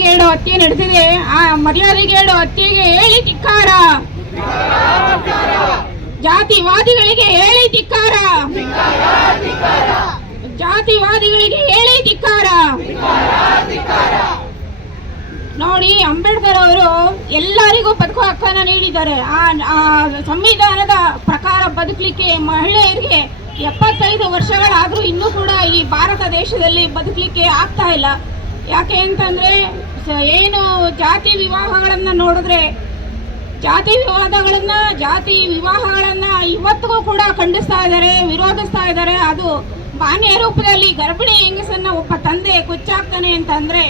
ಹೇಳೋ ಹತ್ಯೆ ನಡೆದಿದೆ. ಆ ಮರ್ಯಾದೆಗೇಡು ಹತ್ಯೆಗೆ ಹೇಳಿ ಧಿಕ್ಕಾರ. ಜಾತಿವಾದಿಗಳಿಗೆ ಹೇಳಿ ಧಿಕ್ಕಾರ. ಜಾತಿವಾದಿಗಳಿಗೆ ಹೇಳಿ ಧಿಕ್ಕಾರ. ನೋಡಿ, ಅಂಬೇಡ್ಕರ್ ಅವರು ಎಲ್ಲರಿಗೂ ಬದುಕುವ ಹಕ್ಕನ್ನ ನೀಡಿದ್ದಾರೆ. ಆ ಸಂವಿಧಾನದ ಪ್ರಕಾರ ಬದುಕಲಿಕ್ಕೆ ಮಹಿಳೆಯರಿಗೆ ಎಪ್ಪತ್ತೈದು ವರ್ಷಗಳಾದರೂ ಇನ್ನೂ ಕೂಡ ಈ ಭಾರತ ದೇಶದಲ್ಲಿ ಬದುಕಲಿಕ್ಕೆ ಆಗ್ತಾ ಇಲ್ಲ. ಯಾಕೆ ಅಂತಂದ್ರೆ ಏನು ಜಾತಿ ವಿವಾಹಗಳನ್ನು ನೋಡಿದ್ರೆ, ಜಾತಿ ವಿವಾದಗಳನ್ನು, ಜಾತಿ ವಿವಾಹಗಳನ್ನು ಇವತ್ತಿಗೂ ಕೂಡ ಖಂಡಿಸ್ತಾ ಇದ್ದಾರೆ, ವಿರೋಧಿಸ್ತಾ ಇದ್ದಾರೆ. ಅದು ಮಾನ್ಯ ರೂಪದಲ್ಲಿ ಗರ್ಭಿಣಿ ಹೆಂಗಸನ್ನ ಒಬ್ಬ ತಂದೆ ಕೊಚ್ಚಾಗ್ತಾನೆ ಅಂತಂದ್ರೆ,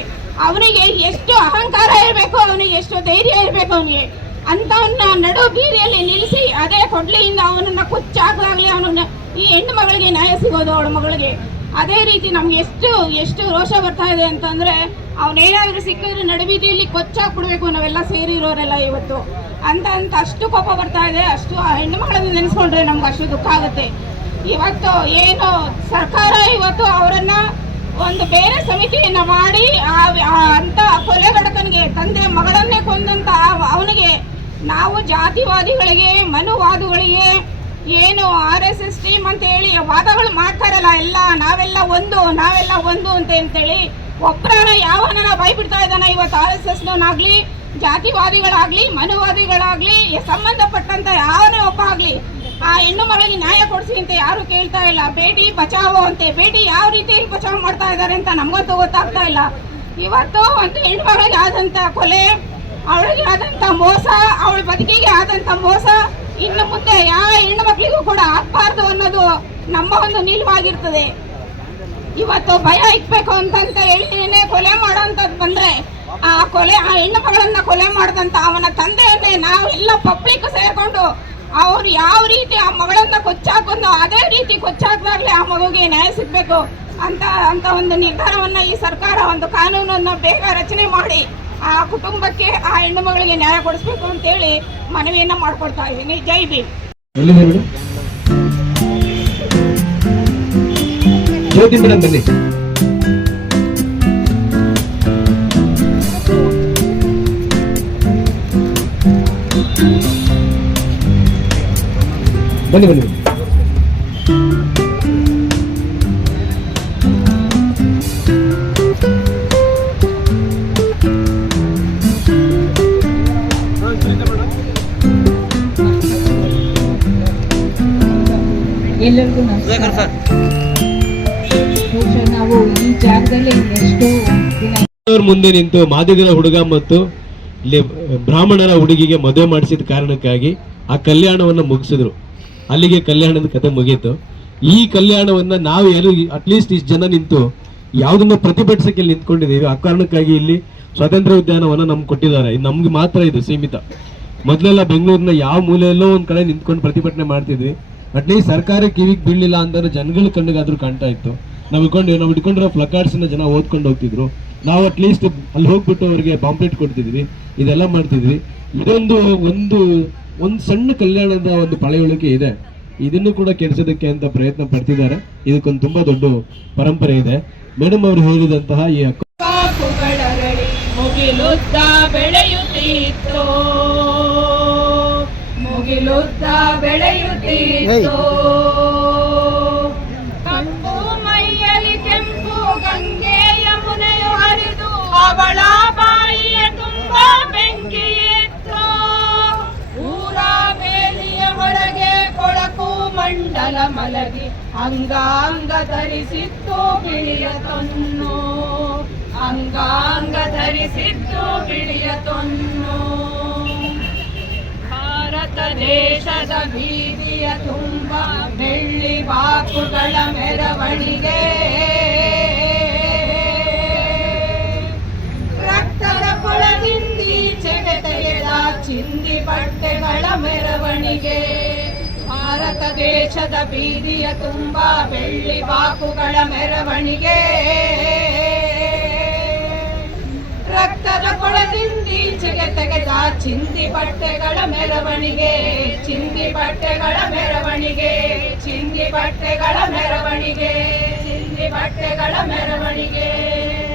ಅವನಿಗೆ ಎಷ್ಟು ಅಹಂಕಾರ ಇರಬೇಕು, ಅವನಿಗೆ ಎಷ್ಟು ಧೈರ್ಯ ಇರಬೇಕು ಅವನಿಗೆ. ಅಂತವನ್ನ ನಡು ಬೀದಿಯಲ್ಲಿ ನಿಲ್ಲಿಸಿ, ಅದೇ ಕೊಡ್ಲಿಯಿಂದ ಅವನನ್ನ ಕುಚ್ಚಾಕದಾಗ್ಲಿ ಅವನನ್ನ ಈ ಹೆಣ್ಣು ಮಗಳಿಗೆ ನ್ಯಾಯ ಸಿಗೋದು, ಅವಳ ಮಗಳಿಗೆ. ಅದೇ ರೀತಿ ನಮ್ಗೆ ಎಷ್ಟು ಎಷ್ಟು ರೋಷ ಬರ್ತಾ ಇದೆ ಅಂತಂದ್ರೆ ಅವನೇನಾದ್ರೂ ಸಿಕ್ಕಿದ್ರೆ ನಡುಬೀದಿಯಲ್ಲಿ ಕೊಚ್ಚಾಕ್ಬಿಡ್ಬೇಕು ನಾವೆಲ್ಲ ಸೇರಿರೋರೆಲ್ಲ ಇವತ್ತು. ಅಂತ ಅಂತ ಅಷ್ಟು ಕೋಪ ಬರ್ತಾ ಇದೆ, ಅಷ್ಟು ಆ ಹೆಣ್ಣು ಮಕ್ಕಳನ್ನು ನೆನೆಸ್ಕೊಂಡ್ರೆ ನಮ್ಗೆ ಅಷ್ಟು ದುಃಖ ಆಗುತ್ತೆ. ಇವತ್ತು ಏನು ಸರ್ಕಾರ ಇವತ್ತು ಅವರನ್ನ ಒಂದು ಬೇರೆ ಸಮಿತಿಯನ್ನ ಮಾಡಿ ಅಂತ ಕೊಲೆಗಡಕನಿಗೆ ತಂದೆ ಮಗಳನ್ನೇ ಕೊಂದಂತ ಅವನಿಗೆ ನಾವು ಜಾತಿವಾದಿಗಳಿಗೆ, ಮನುವಾದಿಗಳಿಗೆ ಏನು ಆರ್ ಎಸ್ ಎಸ್ ಟೀಮ್ ಅಂತ ಹೇಳಿ ವಾದಗಳು ಮಾಡ್ತಾರಲ್ಲ ಎಲ್ಲ ನಾವೆಲ್ಲ ಒಂದು ನಾವೆಲ್ಲ ಒಂದು ಅಂತ ಅಂತೇಳಿ ಒಬ್ಬರನ್ನ ಯಾವನ ಭಯಬಿಡ್ತಾ ಇದ್ದಾನೆ ಇವತ್ತು ಆರ್ ಎಸ್ ಎಸ್ನವನಾಗ್ಲಿ ಜಾತಿವಾದಿಗಳಾಗ್ಲಿ, ಮನುವಾದಿಗಳಾಗ್ಲಿ ಸಂಬಂಧಪಟ್ಟಂತ ಯಾವನೇ ಒಬ್ಬ ಆಗ್ಲಿ, ಆ ಹೆಣ್ಣು ಮಗಳಿಗೆ ನ್ಯಾಯ ಕೊಡಿಸಿ ಅಂತ ಯಾರು ಕೇಳ್ತಾ ಇಲ್ಲ. ಬೇಟಿ ಬಚಾವೋ ಅಂತೆ. ಬೇಟಿ ಯಾವ ರೀತಿಯಲ್ಲಿ ಬಚಾವ್ ಮಾಡ್ತಾ ಇದ್ದಾರೆ ಅಂತ ನಮ್ಗಂತೂ ಗೊತ್ತಾಗ್ತಾ ಇಲ್ಲ. ಇವತ್ತು ಒಂದು ಹೆಣ್ಣು ಮಗಳಿಗೆ ಆದಂತ ಕೊಲೆ, ಅವಳಿಗೆ ಆದಂತ ಮೋಸ, ಅವಳ ಬದುಕಿಗೆ ಆದಂತ ಮೋಸ, ಇನ್ನು ಮುಂದೆ ಯಾವ ಹೆಣ್ಣು ಮಕ್ಕಳಿಗೂ ಕೂಡ ಆಗ್ಬಾರ್ದು ಅನ್ನೋದು ನಮ್ಮ ಒಂದು ನಿಲುವಾಗಿರ್ತದೆ. ಇವತ್ತು ಭಯ ಇಕ್ಬೇಕು ಅಂತಂತ ಹೇಳಿನೇ ಕೊಲೆ ಮಾಡೋಂಥದ್ದು ಬಂದ್ರೆ, ಆ ಕೊಲೆ, ಆ ಹೆಣ್ಣು ಮಗಳನ್ನ ಕೊಲೆ ಮಾಡಿದಂತ ಅವನ ತಂದೆಯನ್ನೇ ನಾವು ಎಲ್ಲ ಪಬ್ಲಿಕ್ ಸೇರ್ಕೊಂಡು ಅವ್ರು ಯಾವ ರೀತಿ ಆ ಮಗಳನ್ನ ಕೊಚ್ಚಾಕೊಂಡು ಅದೇ ರೀತಿ ಕೊಚ್ಚಾಕ್ದಾಗ್ಲೇ ಆ ಮಗುಗೆ ನ್ಯಾಯ ಸಿಗ್ಬೇಕು ಅಂತ ಅಂತ ಒಂದು ನಿರ್ಧಾರವನ್ನ ಈ ಸರ್ಕಾರ ಒಂದು ಕಾನೂನನ್ನ ಬೇಗ ರಚನೆ ಮಾಡಿ ಆ ಕುಟುಂಬಕ್ಕೆ ಆ ಹೆಣ್ಣು ಮಗಳಿಗೆ ನ್ಯಾಯ ಕೊಡಿಸ್ಬೇಕು ಅಂತೇಳಿ ಮನವಿಯನ್ನ ಮಾಡ್ಕೊಡ್ತಾ ಇದ್ದೀನಿ. ಜೈ ಭೀಮ್. ಎಲ್ಲಿದೆ ಮೇಡಮ್ ಜ್ಯೋತಿ ಮೇಡಮ್ ಬನ್ನಿ ಬನ್ನಿ ಬನ್ನಿ ಎಲ್ಲರಿಗೂ ನಮಸ್ಕಾರ ಮುಂದೆ ನಿಂತು ಮಾದಿಗರ ಹುಡುಗ ಮತ್ತು ಇಲ್ಲಿ ಬ್ರಾಹ್ಮಣರ ಹುಡುಗಿಗೆ ಮದುವೆ ಮಾಡಿಸಿದ ಕಾರಣಕ್ಕಾಗಿ ಆ ಕಲ್ಯಾಣವನ್ನ ಮುಗಿಸಿದ್ರು. ಅಲ್ಲಿಗೆ ಕಲ್ಯಾಣದ ಕತೆ ಮುಗಿಯಿತು ಈ ಕಲ್ಯಾಣವನ್ನ ನಾವು ಯಾರು ಅಟ್ಲೀಸ್ಟ್ ಇಷ್ಟು ಜನ ನಿಂತು ಯಾವುದನ್ನು ಪ್ರತಿಭಟಿಸಕ್ಕೆ ನಿಂತ್ಕೊಂಡಿದ್ದೀವಿ, ಆ ಕಾರಣಕ್ಕಾಗಿ ಇಲ್ಲಿ ಸ್ವಾತಂತ್ರ್ಯ ಉದ್ಯಾನವನ್ನ ನಮ್ಗೆ ಕೊಟ್ಟಿದ್ದಾರೆ. ನಮ್ಗೆ ಮಾತ್ರ ಇದು ಸೀಮಿತ. ಮೊದಲೆಲ್ಲ ಬೆಂಗಳೂರಿನ ಯಾವ ಮೂಲೆಯಲ್ಲೋ ಒಂದು ಕಡೆ ನಿಂತ್ಕೊಂಡು ಪ್ರತಿಭಟನೆ ಮಾಡ್ತಿದ್ವಿ. ಅಟ್ಲೀಸ್ಟ್ ಸರ್ಕಾರ ಕಿವಿಗೆ ಬೀಳಲಿಲ್ಲ ಅಂತ ಜನಗಳ ಕಣ್ಣಿಗಾದ್ರೂ ಕಾಣ್ತಾ ಇತ್ತು. ನಾವು ಇಟ್ಕೊಂಡು, ನಾವು ಇಟ್ಕೊಂಡಿರೋ ಪ್ಲಕಾರ್ಡ್ಸ್ನ ಜನ ಓದ್ಕೊಂಡು ಹೋಗ್ತಿದ್ರು. ನಾವು ಅಟ್ಲೀಸ್ಟ್ ಅಲ್ಲಿ ಹೋಗ್ಬಿಟ್ಟು ಅವರಿಗೆ ಪಾಂಪ್ಲೆಟ್ ಕೊಡ್ತಿದ್ವಿ. ಇದೆಲ್ಲ ಮಾಡ್ತಿದ್ವಿ. ಇದೊಂದು ಒಂದು ಒಂದು ಸಣ್ಣ ಕಲ್ಯಾಣದ ಒಂದು ಪಳೆಯುಳಿಕೆ ಇದೆ. ಇದನ್ನು ಕೂಡ ಕೆಡಿಸೋದಕ್ಕೆ ಅಂತ ಪ್ರಯತ್ನ ಪಡ್ತಿದ್ದಾರೆ. ಇದಕ್ಕೊಂದು ತುಂಬಾ ದೊಡ್ಡ ಪರಂಪರೆ ಇದೆ. ಮೇಡಮ್ ಅವರು ಹೇಳಿದಂತಹ ಈ ಬೆಳೆಯುತ್ತಿತ್ತು? ಅವಳ ಬಾಯಿಯ ತುಂಬ ಬೆಂಕಿಯಿತ್ತು ಊರ ಬೇಲಿಯ ಒಳಗೆ ಕೊಳಕು ಮಂಡಲ ಮಲಗಿ ಅಂಗಾಂಗ ಧರಿಸಿತ್ತು ಬಿಳಿಯ ತೊನ್ನು. ಅಂಗಾಂಗ ಧರಿಸಿತ್ತು ಬಿಳಿಯ ತೊನ್ನು. ಭಾರತ ದೇಶದ ಬೀದಿಯ ತುಂಬ ಬೆಳ್ಳಿ ಬಾಕುಗಳ ಮೆರವಣಿಗೆ. ಚಿಂದಿ ಬಟ್ಟೆಗಳ ಮೆರವಣಿಗೆ. ಭಾರತ ದೇಶದ ಬೀದಿಯ ತುಂಬಾ ಬೆಳ್ಳಿ ಬಾಕುಗಳ ಮೆರವಣಿಗೆ. ರಕ್ತದ ಕೊಳದಿಂದೀಚೆಗೆ ತೆಗೆದ ಚಿಂದಿ ಬಟ್ಟೆಗಳ ಮೆರವಣಿಗೆ. ಚಿಂದಿ ಬಟ್ಟೆಗಳ ಮೆರವಣಿಗೆ. ಚಿಂದಿ ಬಟ್ಟೆಗಳ ಮೆರವಣಿಗೆ. ಚಿಂದಿ ಬಟ್ಟೆಗಳ ಮೆರವಣಿಗೆ.